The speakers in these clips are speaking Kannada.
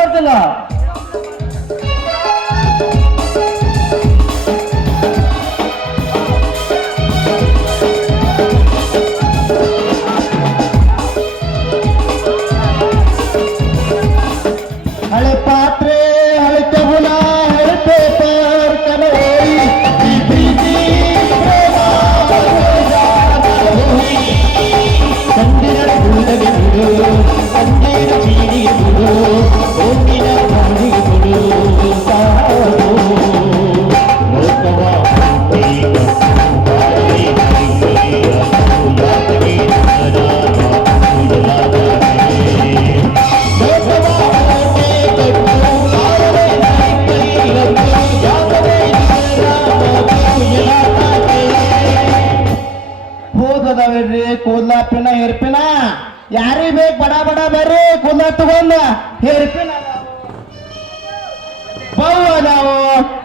ಮಾಡ್ತಿಲ್ಲ. ಹಳೆ ಪಾತ್ರೆ ಹಳೆ ಟಬುಲ ಹಳೆ ಪೇಪರ್ ಕಲೋರಿ ಈ ಪ್ರೀತಿ ಪ್ರೇಮ ಕಂದಿನ ಗುಳ್ಳಗೆ ಬಿಡು ಕಂದಿನ ಚೀನಿಗೆ ಬಿಡು ಹೋಗಿನ ಮಾಡಿಗೆ ಬಿಡು ಸಾವು ಲೋಕವ ಹೋಗದವ್ರಿ ಕೂದ್ಲ ಪಿನ ಹೇರ್ಪಿನ ಯಾರಿಗೆ ಬೇಕು ಬಡ ಬಡ ಬರ್ರಿ ಕೂದ್ಲ ತಗೊಂಡ ಹೇರ್ಪಿನ ಬೌ ಅದಾವು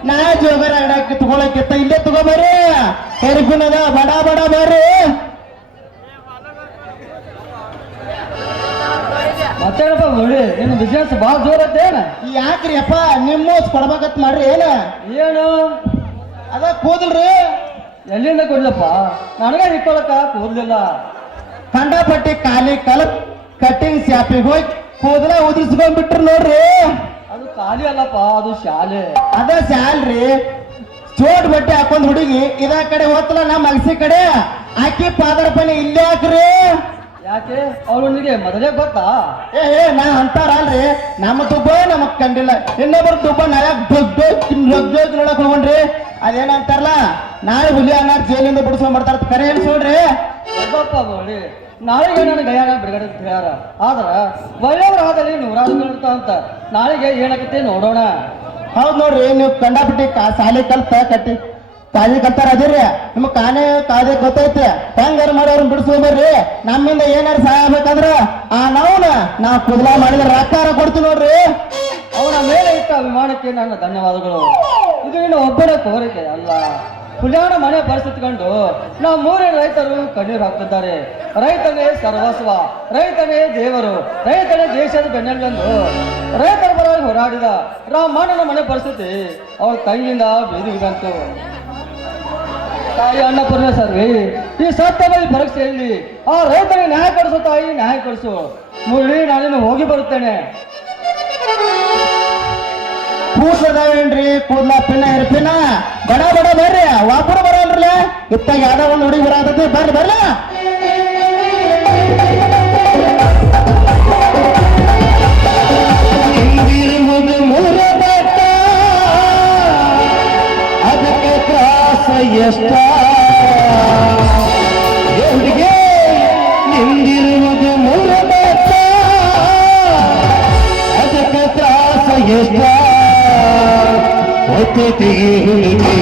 ನಾ ಜೋಗರ ಅಂಗಡಕ್ಕೆ ತಗೊಳಕ್ಕಿತ್ತ ಇಲ್ಲೇ ತಗೋಬರ್ರಿ ಹೇರ್ಪಿನ ಅದ ಬಡ ಬಡ ಬರ್ರಿ. ಮತ್ತೇನಪ್ಪ ನೋಡಿ ನಿನ್ನ ಬಿಸ್ನೆಸ್ ಭಾಳ ಜೋರತ್ತೇನ? ಯಾಕ್ರಿ ಅಪ್ಪ ನಿಮ್ಮೋಸ್ ಕೊಡ್ಬೇಕತ್ ಮಾಡ್ರಿ ಏನ ಏನು ಅದ ಕೂದಲ್ರಿ ಎಲ್ಲಿಂದ ಕೊಡ್ಲಪ್ಪ? ನನಗೆ ಇಟ್ಕೊಳಕ ಕೂದಲಿಲ್ಲ. ಕಂಡಪಟ್ಟಿ ಖಾಲಿ ಕಲಪ್ ಕಟ್ಟಿಂಗ್ ಶಾಪಿಗೆ ಹೋಗಿ ಕೂದಲ ಉದುರಿಸ್ಕೊಂಡ್ಬಿಟ್ರು ನೋಡ್ರಿ. ಅದು ಖಾಲಿ ಅಲ್ಲಪ್ಪ, ಅದು ಶಾಲೆ. ಅದ ಶಾಲ್ರಿ ಚೋಟ್ ಬಟ್ಟೆ ಹಾಕೊಂಡ್ ಹುಡುಗಿ ಇದ ಕಡೆ ಹೋತಲ್ಲ ನಮ್ಮ ಅಗಸಿ ಕಡೆ ಆಕಿ ಪಾದರ್ಪನೆ ಇಲ್ಲೇ ಹಾಕ್ರಿ. ಯಾಕೆ ಅವನಿಗೆ ಮೊದಲೇ ಗೊತ್ತಾ? ಏ ನಾ ಅಂತಾರಲ್ರಿ ನಮ್ಮ ದುಬ್ಬ ನಮಗ್ ಕಂಡಿಲ್ಲ ಇನ್ನೊಬ್ರು ದುಬ್ಬ ನಾಯಕ್ ನೋಡಕ್ ಹೋಗ್ರಿ ಅದೇನಂತಾರಲ್ಲ ನಾಳೆ ಹುಲಿ ಅನ್ನಾರ ಜೈಲಿಂದ ಬಿಡಿಸ್ಕೊಂಡ್ ಬರ್ತಾರ ಕರೆ ಏನ್ ನೋಡ್ರಿ. ಒಬ್ಬಪ್ಪ ನೋಡಿ ನಾಳೆಗೆ ನನಗೆ ಗಯಾನ ಬಿಡುಗಡೆ ಅಂತ ಹೇಳ್ಯಾರ. ಆದ್ರ ಒಳ್ಳೆಯವ್ರ ಆದಲ್ಲಿ ನೂರಾರು ಬೀಳ್ತಾ ಅಂತ ನಾಳೆಗೆ ಏನಕತ್ತೆ ನೋಡೋಣ. ಹೌದ್ ನೋಡ್ರಿ ನೀವು ಕಂಡಾಬಿಟ್ಟಿ ಸಾಲಿ ಕಟ್ಟಿ ಕಾಲಿ ಕಲ್ತಾರ ಅದಿರಿ ನಿಮ್ ಕಾದೆ ಗೊತ್ತೈತಿ ಹೆಂಗಾರ ಮಾಡಿ ಅವ್ರನ್ನ ಬಿಡಿಸ್ಕೊಂಬರ್ರಿ. ನಮ್ಮಿಂದ ಏನಾರು ಸಹಾಯ ಆಗ್ಬೇಕಂದ್ರ ನಾವು ಕುದಲ ಮಾಡಿದ್ರೆ ರೊಕ್ಕಾರ ಕೊಡ್ತೀವಿ ನೋಡ್ರಿ. ಅವನ ಮೇಲೆ ಇಟ್ಟ ಅಭಿಮಾನಕ್ಕೆ ನನ್ನ ಧನ್ಯವಾದಗಳು. ಇದು ಇನ್ನು ಒಬ್ಬರ ಕೋರಿಕೆ ಅಲ್ಲ. ಹುಲಿಯಾಣ ಮನೆ ಪರಿಸ್ಥಿತಿ ಕಂಡು ನಾವು ಮೂರೇ ರೈತರು ಕಣ್ಣೀರು ಹಾಕ್ತಿದ್ದಾರೆ. ರೈತನೇ ಸರ್ವಸ್ವ, ರೈತನೇ ದೇವರು, ರೈತನೇ ದೇಶದ ಬೆನ್ನೆಲುಬೆಂದು ರೈತರ ಪರವಾಗಿ ಹೋರಾಡಿದ ರಾಮಣ್ಣನ ಮನೆ ಪರಿಸ್ಥಿತಿ ಅವಳ ಕೈಯಿಂದ ಬೀದಿಗೆ ಬಂತು. ತಾಯಿ ಅನ್ನಪೂರ್ಣೇಶ್ವರಿ ಈ ಸತ್ಯದ ಈ ಪರೀಕ್ಷೆಯಲ್ಲಿ ಆ ರೈತನಿಗೆ ನ್ಯಾಯ ಕೊಡಿಸು ತಾಯಿ, ನ್ಯಾಯ ಕೊಡಿಸು. ಮುರಳಿ ನಾನೇನು ಹೋಗಿ ಬರುತ್ತೇನೆ. ಕೂದಲದಾವೇನ್ರಿ ಕೂದ್ಲ ಪಿನ್ನ ಇರ್ಪಿನ ಬಡ ಬಡ ಬರ್ರಿ ಒಬ್ಬರು ಬರಲ್ರಲ್ಲ ಇತ್ತಾಗ ಯಾವ್ದೋ ಒಂದು ಹುಡುಗಿ ಬರತೈತಿ ಬರ್ರಿ ಬರ್ರಿ. ಮೂರ ಬೆಟ್ಟ ಅದಕ್ಕೆ ತ್ರಾಸ ಎಷ್ಟ ಹುಡುಗಿ ನಿಂದಿರುವುದು ಮೂರ ಬೆಟ್ಟ ಅದಕ್ಕೆ ತ್ರಾಸ ಎಷ್ಟ ಹೊತ್ತಿಗೆ ಹುಡುಗಿ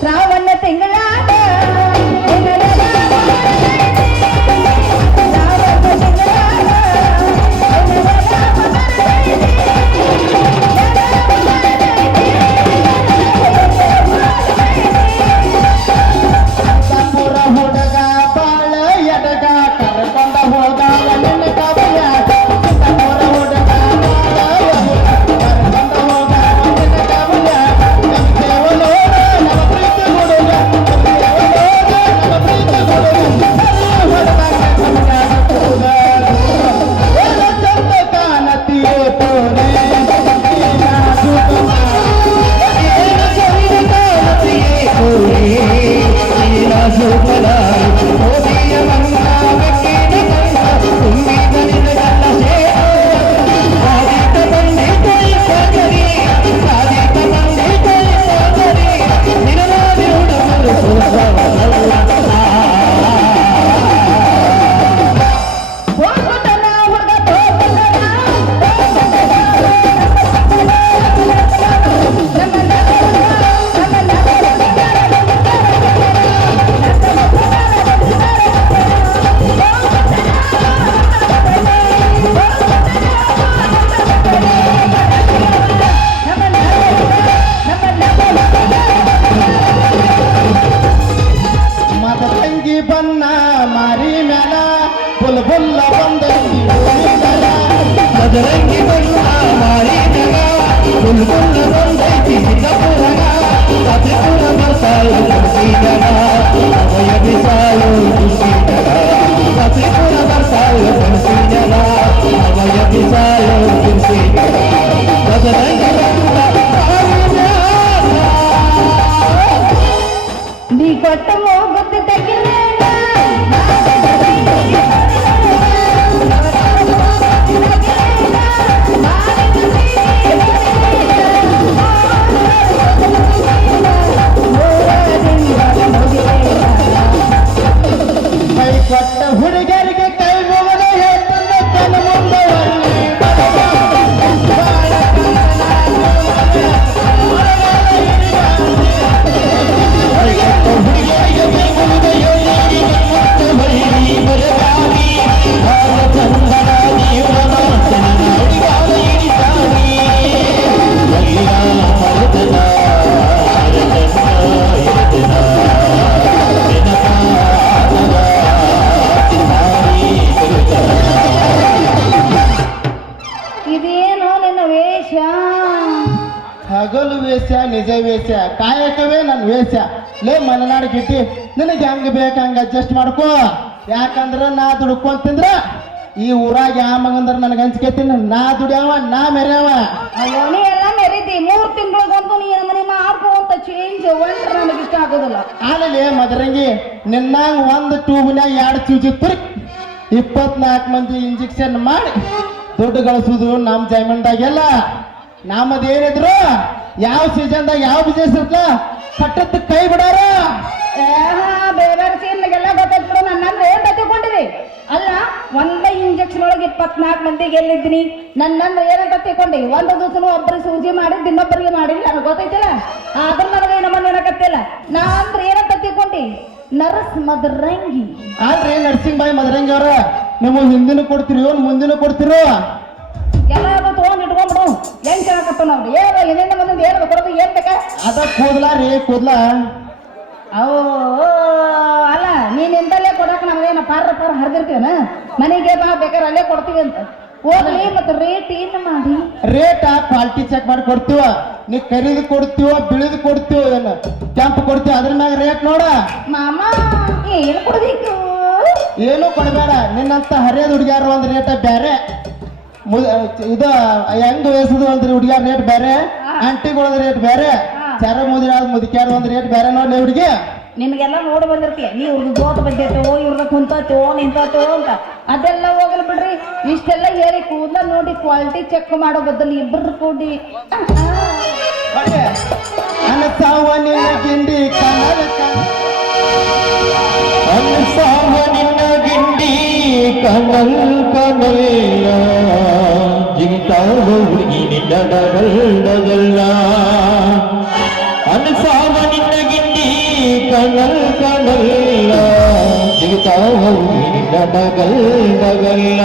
ಶ್ರಾವಣ ತಿಂಗಳಾದ ಬುಲ್ಬುಲ್ ಬಂದೈತಿ ಸಿಂಗಾಪುರಗ ರಾತ್ರಿಪುರ ಬರ್ತಾಳು ಕುರ್ಸಿಗಡ ಅವಯ ಬಿಸಾಳು ಕುರ್ಸಿಗಡ ರಾತ್ರಿಪುರ ಬರ್ತಾಳು ಕುರ್ಸಿಗಡ ಅವಯ ಬಿಸಾಳು ಕುರ್ಸಿಗಡ ನೀ ಕೊಟ್ಟ ಹೋಗುತ್ತೆ ತೆಗಿಲ್ಲ ಕೈ ಕೊಟ್ಟ ಹುಡುಗರಿಗೆ ಕೈ ಮುಗದ ಹೇಳ್ತಂದ ಕಣ್ಣ ಮುಂದೆ ಇದೇನೋ ನಿನ್ನ ವೇಷ ಹಗಲು ವೇಷ ನಿಜ ವೇಷ ಕಾಯಕವೇ ನನ್ನ ವೇಷ ಲೇ ಮಲೆನಾಡು ಗಿಟ್ಟಿ ನಿನಗೆ ಹೆಂಗ್ ಬೇಕು ಹಂಗ ಅಡ್ಜಸ್ಟ್ ಮಾಡ್ಕೋ ಯಾಕಂದ್ರ ನಾ ದುಡ್ಕೊಂತಿಂದ್ರ ಈ ಊರಾಗ ಯಾವ ಮಗಂದ್ರ ನನಗೆ ಹಂಚ್ಕೇತೀನಿ ನಾ ದುಡಿಯವ ನಾ ಮೆರೆಯವ ಅಯ್ಯೋ ನೀ ಎಲ್ಲ ಮೆರೀತಿ 3 ತಿಂಗಳಿಗಂತೂ ನೀ ಮನೆ ಮಾಡ್ಕೊಂತ ಚೇಂಜ್ ಒಂಟ್ರೆ ನನಗೆ ಇಷ್ಟ ಆಗೋದಿಲ್ಲ ಆಮೇಲೆ ಮದರಂಗಿ ನಿನ್ನಂಗ ಒಂದು ಟ್ಯೂಬ್ನ್ಯಾಗ 2 ಚೂಜಿ ತುರ್ಕ್ 24 ಮಂದಿ ಇಂಜೆಕ್ಷನ್ ಮಾಡಿ ದುಡ್ಡು ಗಳಿಸೋದು ನಮ್ಮ ಜಮೀನ್ದಾಗೆಲ್ಲ ನಮ್ಮದೇನಿದ್ರು ಯಾವ ಸೀಸನ್ದಾಗ ಯಾವ ಬಿಸ್ನೆಸ್ ಇರ್ತಲ್ಲ ಪಟ್ಟದ ಕೈ ಬಿಡಾರ ಬೇರೆ ಸೀನ್ಗೆಲ್ಲ ಗೊತ್ತಾಯ್ತು ಬಿಡು ನನ್ನಂದ್ರೆ ಏನ್ ತಗೊಂಡಿರಿ ಅಲ್ಲ ಒಂದೇ ಇಂಜೆಕ್ಷನ್ ಒಳಗೆ 24 ಮಂದಿಗೆ ಎಲ್ಲಿದ್ದೀನಿ ನನ್ನಂದ್ರೆ ಏನಂತ ತಿಳ್ಕೊಂಡಿ ಒಂದು ದಿವಸನೂ ಒಬ್ಬರಿಗೆ ಸೂಜಿ ಮಾಡಿದ್ದು ಇನ್ನೊಬ್ಬರಿಗೆ ಮಾಡಿಲ್ಲ ನನಗೆ ಗೊತ್ತೈತಿಲ್ಲ ಆದ್ರೂ ನನಗೆ ನಮ್ಮನ್ನ ಏನಕತ್ತಿಲ್ಲ ನಾ ಅಂದ್ರೆ ಏನಂತ ತಿಳ್ಕೊಂಡಿ ನರ್ಸ್ ಮದರಂಗಿ ಆಲ್ರಿ ನರ್ಸಿಂಗ್ ಬಾಯ್ ಮದರಂಗಿ ಅವ್ರ ನೀವು ಹಿಂದಿನ ಕೊಡ್ತಿರೋ ಮುಂದಿನ ಕೊಡ್ತಿರೋ ಎಲ್ಲ ತಗೊಂಡ್ ಇಟ್ಕೊಂಡ್ಬಿಡು ಹೆಂಗ್ ಚೆನ್ನಾಗತ್ತ ನಾವು ಏನೋ ಏನೇನ ಮಂದಿ ಏನು ಕೊಡೋದು ಏನ್ ಬೇಕ ಅದ ಕೂದ್ಲ ರೀ ಕೂದ್ಲ ಅವು ಅಲ್ಲ ನೀನ್ ಇಂದಲ್ಲೇ ಕೊಡಾಕ ನಮ್ದೇನ ಪಾರ ಹರಿದಿರ್ತೀವನ ಮನೆಗೆ ಬಾ ಬೇಕಾದ್ರೆ ಅಲ್ಲೇ ಕೊಡ್ತೀವಿ ಅಂತ ಹೋಗ್ಲಿ ಮತ್ತೆ ರೇಟ್ ಏನು ಮಾಡಿ ರೇಟ್ ಕ್ವಾಲಿಟಿ ಚೆಕ್ ಮಾಡಿ ಕೊಡ್ತೀವ ನೀ ಕರಿದು ಕೊಡ್ತೀವ ಬಿಳಿದು ಕೊಡ್ತೀವ ಏನು ಕೆಂಪು ಕೊಡ್ತೀವ ಅದ್ರ ಮ್ಯಾಗ ರೇಟ್ ನೋಡ ಮಾಮ ಏನು ಕೊಡ್ಬೇಕು ಏನು ಕೊಡಬೇಡ ನಿನ್ನಂತ ಹರಿಯದ ಹುಡುಗ್ಯಾರ ಒಂದು ರೇಟ್ ಬೇರೆ ಇದು ಹೆಂಗ್ ವಯಸ್ಸದ ಒಂದು ಹುಡುಗ್ಯಾರ ರೇಟ್ ಬೇರೆ ಆಂಟಿಗಳದ ರೇಟ್ ಬೇರೆ ಚರ ಮುದಿಕ್ಯಾರ ಒಂದು ರೇಟ್ ಬೇರೆ ನೋಡ್ಲಿ ಹುಡುಗಿ ನಿಮ್ಗೆಲ್ಲ ನೋಡಿ ಬಂದಿರ್ತೀಯ ನೀ ಇವ್ರದ್ದು ಜೋತ ಬಂದೈತೋ ಇವ್ರದ್ದು ಕುಂತೋ ನಿಂತೋ ಅಂತ ಅದೆಲ್ಲ ಹೋಗಲ್ ಬಿಡ್ರಿ ಇಷ್ಟೆಲ್ಲ ಹೇಳಿ ಕೂದಲ ನೋಡಿ ಕ್ವಾಲಿಟಿ ಚೆಕ್ ಮಾಡೋ ಬದಲು ಇಬ್ಬರು ಕೂಡಿ ಅನಸಾವ ನಿನ್ನ ಗಿಂಡಿ ಅನಸಾವ ನಿನ್ನ ಗಿಂಡಿ ಕನಲ್ ಕನಲ್ಲ ಜಿಗಿತಾವ ಹುಡುಗಿ ನಿನ್ನ ಡಗಲ್ಲ ಅನಸಾವ ನಿನ್ನ ಗಿಂಡಿ ಕನಲ್ ಕನಲ್ಲ ಜಿಗಿತಾವ ಹುಡುಗಿ ನಿನ್ನ ಡಗಲ್ಲ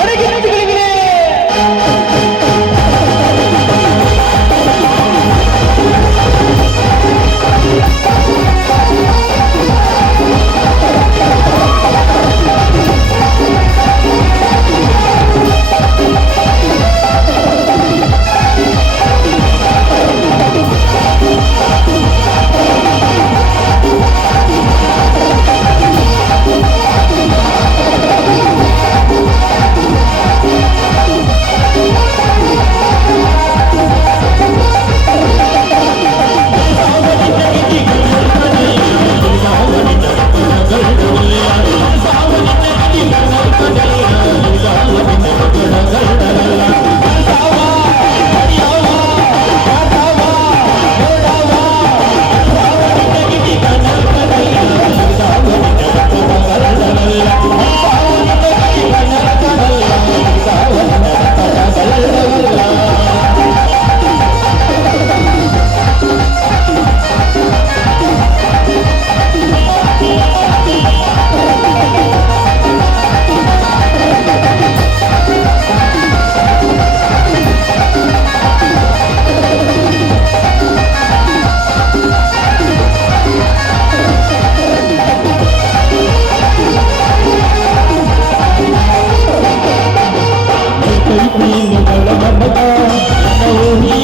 ಕೈ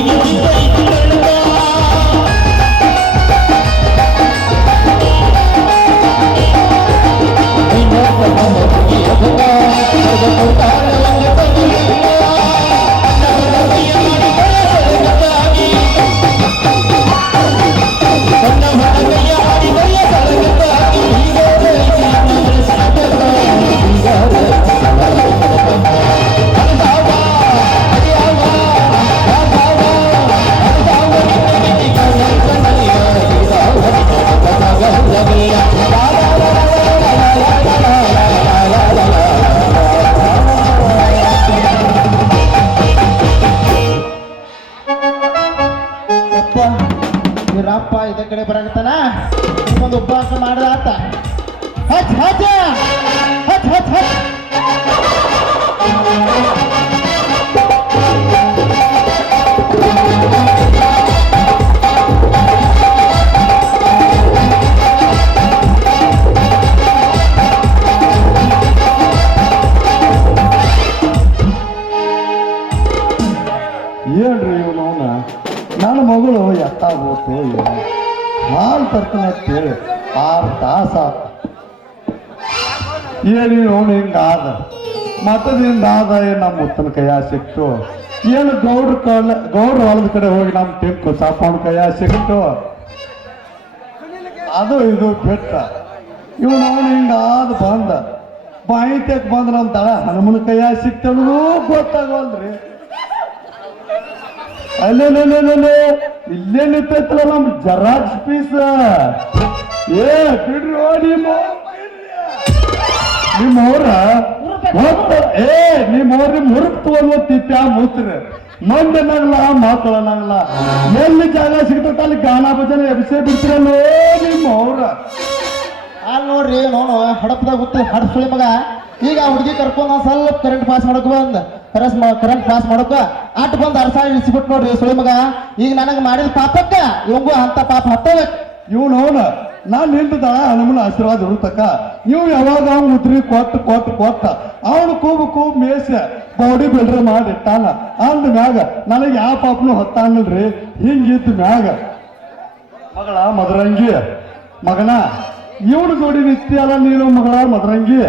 ಯಪ್ಪ ಇದ ಕಡೆ ಬರಾಕತ್ತಾನ ಒಂದು ಉಪವಾಸ ಮಾಡ್ದ ಆತ ಹಚ್ ಹಚ್ ಹಚ್ ಹಚ್ ಹಚ್ ಏನ್ರಿ ಇವನವನ ನನ್ನ ಮಗಳು ಎತ್ತಾಗೋತು ಹಾಲು ತರ್ತಾನೆ ಅಂತೇಳಿ 6 ತಾಸು ಆತ ಏನೇನು ಅವನು ಹಿಂಗಾದ ಮತದಿಂದ ಆದ ನಮ್ಮ ಮುತ್ತನ ಕೈಯ ಸಿಕ್ತು ಏನು ಗೌಡ್ರ ಹೊಲದ ಕಡೆ ಹೋಗಿ ನಮ್ಮ ಟೆಂಕು ಸಾಪವನ ಕೈಯ ಸಿಕ್ತು ಅದು ಇದು ಬೆಟ್ಟ ಇವನವನು ಹಿಂಗಾದ ಬಂದ ಬಾಯಿ ತೆಕ್ ಬಂದ ನಮ್ಮ ತಳ ಹನುಮನ ಕೈಯ ಸಿಕ್ತನೂ ಗೊತ್ತಾಗವಲ್ರಿ ಅಲ್ಲೇ ಇಲ್ಲೇ ನಿಂತೈತಲ್ಲ ನಮ್ ಜರಾಕ್ಸ್ ಪೀಸ್ ಬಿಡ್ರಿ ನಿಮ್ಮವ್ರ ನಿಮ್ಮವ್ರಿ ಮುರುಕ್ ತಗೊಂಡ್ ತಿಪ್ಪ್ಯಾ ಮೂತ್ರ ಮಂದನಾಗಲ್ಲ ಮಾತಾಡಲಾಗಲ್ಲ ಎಲ್ಲಿ ಜಾಗ ಸಿಗ್ತೈತೆ ಅಲ್ಲಿ ಗಾನ ಭಜನೆ ಎಬ್ಸೇ ಬಿಡ್ತಿರಲ್ಲೋ ನಿಮ್ಮವ್ರ ಅಲ್ಲಿ ನೋಡ್ರಿ ನೋನು ಹಡಪದಾಗ ಗೊತ್ತು ಹಡಸುಳಿ ಮಗ ಈಗ ಹುಡುಗಿ ಕರ್ಕೊಂಡ್ ಸ್ವಲ್ಪ ಕರೆಂಟ್ ಪಾಸ್ ಮಾಡಕ್ ಬಂದ್ ಕರೆಂಟ್ ಪಾಸ್ ಮಾಡಕ ಆಟ ಬಂದ್ ಅರ್ಸ ಇಳಿಸ್ಬಿಟ್ಟು ನೋಡ್ರಿ ಸುಳಿ ಮಗ ಈಗ ನನಗೆ ಮಾಡಿದ ಪಾಪಕ್ಕ ಇವಂಗು ಅಂತ ಪಾಪ ಹತ್ತಬೇಕು ಇವನು ನಾನ್ ನಿಂತದ ಹನುಮನ ಆಶೀರ್ವಾದ ಹುಡುತಕ್ಕ ನೀವು ಯಾವಾಗ ಅವ್ನು ಉದ್ರಿ ಕೊಟ್ಟ ಅವನು ಕೂಬು ಮೇಸ ಬಾಡಿ ಬಿಲ್ಡ್ರ್ ಮಾಡಿಟ್ಟಾನ ಅಂದ ಮ್ಯಾಗ ನನಗೆ ಯಾವ ಪಾಪನು ಹೊತ್ತಾನಲ್ರಿ ಹಿಂಗಿತ್ತು ಮ್ಯಾಗ ಮಗಳ ಮದರಂಗಿ ಮಗನ ಇವನು ಜೋಡಿ ನಿತ್ಯಲ್ಲ ನೀನು ಮಗಳ ಮದರಂಗಿ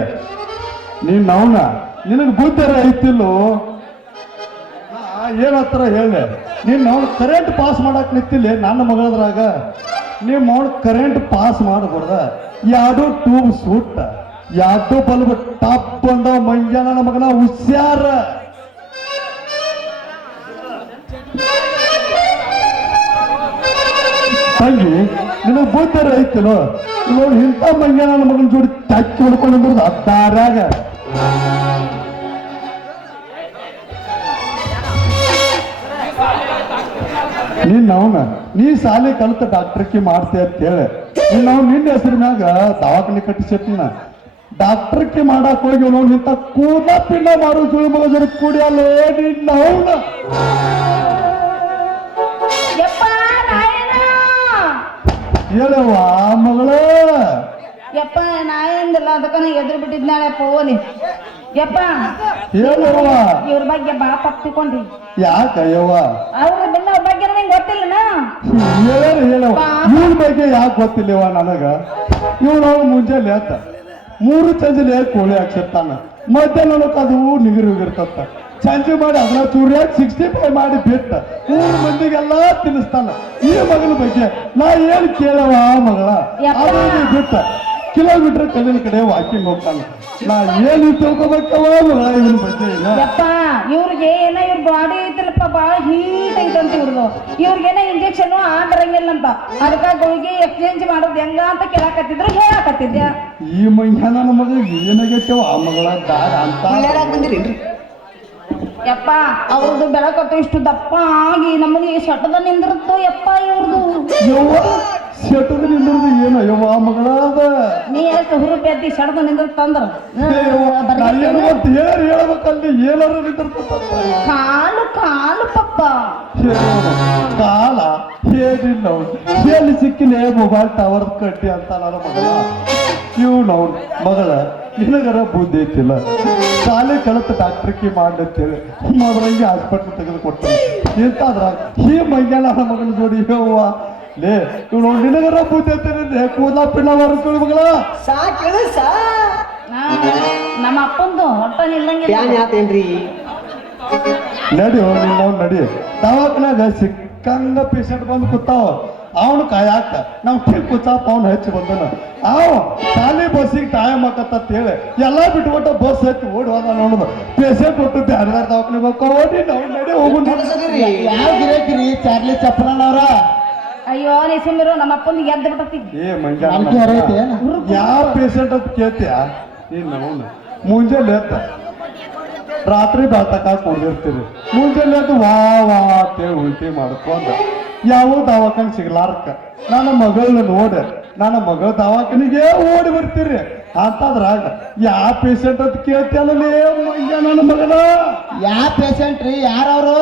ನೀನ್ ಅವನ ನಿನಗೆ ಬುದ್ಧರ ಐತಿಲ್ಲೋ ಏನತ್ತರ ಹೇಳಿ ನೀನ್ ಅವ್ನು ಕರೆಂಟ್ ಪಾಸ್ ಮಾಡಕ್ ನಿಂತಿಲ್ಲ ನನ್ನ ಮಗಳದ್ರಾಗ ನೀವು ಅವ್ನು ಕರೆಂಟ್ ಪಾಸ್ ಮಾಡಬಾರ್ದ ಯಾವ್ದು ಟ್ಯೂಬ್ ಸೂಟ್ ಯಾವ್ದು ಬಲ್ಬ್ ಟಾಪ್ ಬಂದ ಮಂಜ ನನ್ನ ಮಗನ ಹುಷಾರ ತಂಗಿ ನಿನಗೆ ಬುದ್ಧರ ಐತಿಲ್ಲೋ ನೋಡಿ ಇಂಥ ಮಂಜ ನನ್ನ ಮಗನ ಜೋಡಿ ಚಚ್ಚಿ ಹೊಡ್ಕೊಂಡು ಅದ್ದಾರ್ಯಾಗ ನೀ ಸಾಲಿ ಕಲಿತ ಡಾಕ್ಟರ್ಕಿ ಮಾಡ್ತೀಯ ಅಂತ ಹೇಳಿ ನಿನ್ನ ಹೆಸರು ಮ್ಯಾಗ ದವಾಖಾನೆ ಕಟ್ಟಿಸಿಟ್ಟಿನ ಡಾಕ್ಟರ್ಕಿ ಮಾಡಕ್ ಹೋಗಿ ನಾವು ಇಂಥ ಕೂದ ಪಿಂಡ ಮಾರು ಸುಳಿ ಮಗ ಜೊತೆ ಕುಡಿಯಲ್ಲ ನಿನ್ನ ಹೇಳವ್ವ ಮಗಳ ಯಪ್ಪ ನಾ ಎಂದಿಲ್ಲ ಅದಕ್ಕ ಎದುರು ಬಿಟ್ಟಿದ್ನಾಳೆ ಪೋಲಿ ಯಪ್ಪ ಹೇಳವ್ವ ಇವ್ರ ಬಗ್ಗೆ ಬಾ ತಪ್ಪಿಕೊಂಡ್ರಿ ಯಾಕಯ್ಯವ್ವ ಅವ್ರ ಬಿನ್ನ ಅವ್ರ ಬಗ್ಗೆ ನಿಂಗೆ ಗೊತ್ತಿಲ್ಲನಾ ಹೇಳವ್ವ ಇವ್ರ ಬಗ್ಗೆ ಯಾಕೆ ಗೊತ್ತಿಲ್ಲವ ನನಗ ಇವನು ಮುಂಜಾನೆ ಆತ 3 ಚಂಜಲೆ ಕೋಳಿ ಹಾಕ್ಸಿರ್ತಾನ ಮಧ್ಯಾಹ್ನಕ್ಕೆ ಅದು ನಿಗಿರುಗಿರ್ತತ್ತ ಸಂಜೆ ಮಾಡಿ ಅದನ್ನ ಚೂರ್ಯಾಗ 65 ಮಾಡಿ ಬಿಟ್ಟ 3 ಮಂದಿಗೆಲ್ಲ ತಿನ್ನಿಸ್ತಾನ ಈ ಮಗನ ಬಗ್ಗೆ ನಾ ಏನ್ ಕೇಳವ ಮಗಳ ಅದು ಬಿಟ್ಟ ಕಿಲೋಮೀಟರ್ ಕಲ್ಲಿನ ಕಡೆ ವಾಕಿಂಗ್ ಹೋಗ್ತಾನ ನಾ ಏನು ತಿಳ್ಕೊಬೇಕವ ಮಗಳ ಇವನ ಬಗ್ಗೆ ಯಪ್ಪ ಇವ್ರಿಗೆ ಏನೋ ಇವ್ರ ಬಾಡಿ ಐತಲ್ಲಪ್ಪ ಬಾಳ ಹೀಟ್ ಐತಂತ ಇವ್ರಿಗೇನೋ ಇಂಜೆಕ್ಷನ್ ಆಗರಂಗಿಲ್ಲ ಅಂತ ಅದಕ್ಕಾಗಿ ಹೋಗಿ ಎಕ್ಸ್ಚೇಂಜ್ ಮಾಡೋದು ಹೆಂಗ ಅಂತ ಕೇಳಾಕತ್ತಿದ್ರು ಹೇಳಾಕತ್ತಿದ್ಯಾ ಈ ಮೈಯ ನನ್ನ ಮಗ ಏನಾಗೈತವ ಆ ಮಗಳ ದಾರ ಅಂತ ಯಪ್ಪ ಅವ್ರದ್ದು ಬೆಳಕತ್ತು ಇಷ್ಟು ದಪ್ಪ ಆಗಿ ನಮಗೆ ಶಟದ ನಿಂದಿರುತ್ತೋ ಯಪ್ಪ ಇವ್ರದು ಶಟದ ನಿಂದ್ರದು ಏನು ಯವ್ವ ಮಗಳ ಅದ ನೀ ಎಷ್ಟು ಹುರುಪಿ ಅದ್ದಿ ಶಟದ ನಿಂದಿರುತ್ತಂದ್ರ ಹೇಳ್ಬೇಕಲ್ಲಿ ಏನಾರ ನಿಂದಿರ್ತ ಕಾಲು ಕಾಲು ಪಪ್ಪ ಕಾಲ ಏನಿಲ್ಲ ಎಲ್ಲಿ ಸಿಕ್ಕಿಲ್ಲ ಮೊಬೈಲ್ ಟವರ್ ಕಟ್ಟಿ ಅಂತ ನನ್ನ ಮಗಳ ಇವ್ನು ಮಗಳ ನಿನಗರ ಬುದ್ಧಿ ಐತಿಲ್ಲ ಶಾಲೆ ಕಳತ ಡಾಕ್ಟರ್ಕಿ ಮಾಡಂತೇಳಿ ಮಗನಿಗೆ ಹಾಸ್ಪಿಟ್ಲ್ ತೆಗೆದುಕೊಡ್ತಾರೆ ಇಂತಾದ್ರ ಈ ಮಂಗ್ಯಾನ ನನ್ನ ಮಗನ ಜೋಡಿ ಯವ್ವ ಲೇ ಇವ್ನು ನಿನಗರ ಬುದ್ಧಿ ಐತೆ ಕೂದಲ ಪಿಣ್ಣ ಬರಸ್ಕೊಳ್ಳಿ ಮಗಳ ನಮ್ಮ ಅಪ್ಪಂದು ಹೊಟ್ಟ ನಿಲ್ಲಂಗಿಲ್ಲ ನಡಿ ನಿನ್ನ ನಡಿ ದವಾಖಾನ್ಯಾಗ ಸಿಕ್ಕಂಗ ಪೇಷಂಟ್ ಬಂದು ಕೂತಾವ ಅವನು ಕಾಯಾಕ ನಾವು ಕೂತಾಪ ಅವ್ನು ಹಚ್ಚಿ ಬಂದನ ಅವ ಶಾಲೆ ಬಸ್ಸಿಗೆ ಟೈಮ್ ಆಕತ್ತ ಹೇಳಿ ಎಲ್ಲ ಬಿಟ್ಬಿಟ್ಟು ಬಸ್ ಹಚ್ಚಿ ಓಡಿ ಹೋದ ನೋಡುದು ಪೇಷಂಟ್ ಕೊಟ್ಟಿದ್ದೆ ಅರ್ಧ ದವಾಖಾನೆ ಹೋಗಿ ನಾವು ನಡಿ ಹೋಗು ಯಾವ ಗಿರಾಕಿರಿ ಚಾರ್ಲಿ ಚಪ್ಪನವ್ರ ಅಯ್ಯೋ ನೀ ಸುಮ್ಮಿರು ನಮ್ಮ ಅಪ್ಪಂದು ಎದ್ದು ಬಿಟ್ಟತಿ ಯಾವ ಪೇಷಂಟ್ ಅಂತ ಕೇಳ್ತೀಯ ನೀನು ಅವನು ಮುಂಜಾನೆ ಎತ್ತ ರಾತ್ರಿ ಬಾತಕ ಕುಡಿದಿರ್ತೀರಿ ಮುಂಜಾನೆ ಎದ್ದು ವಾ ವಾ ಅಂತೇಳಿ ಉಲ್ಟಿ ಮಾಡ್ಕೊಂಡ ಯಾವ ದವಾಖಾನೆ ಸಿಗ್ಲಾರ್ಕ ನನ್ನ ಮಗಳನ್ನ ನೋಡ ನನ್ನ ಮಗಳ ದವಾಖಾನಿಗೆ ಓಡಿ ಬರ್ತೀರಿ ಅಂತದ್ರಾಗ ಯಾವ ಪೇಷಂಟ್ ಅಂತ ಕೇಳ್ತೇನಲ್ಲೇ ನನ್ನ ಮಗನ ಯಾವ ಪೇಷಂಟ್ ರೀ ಯಾರವ್ರು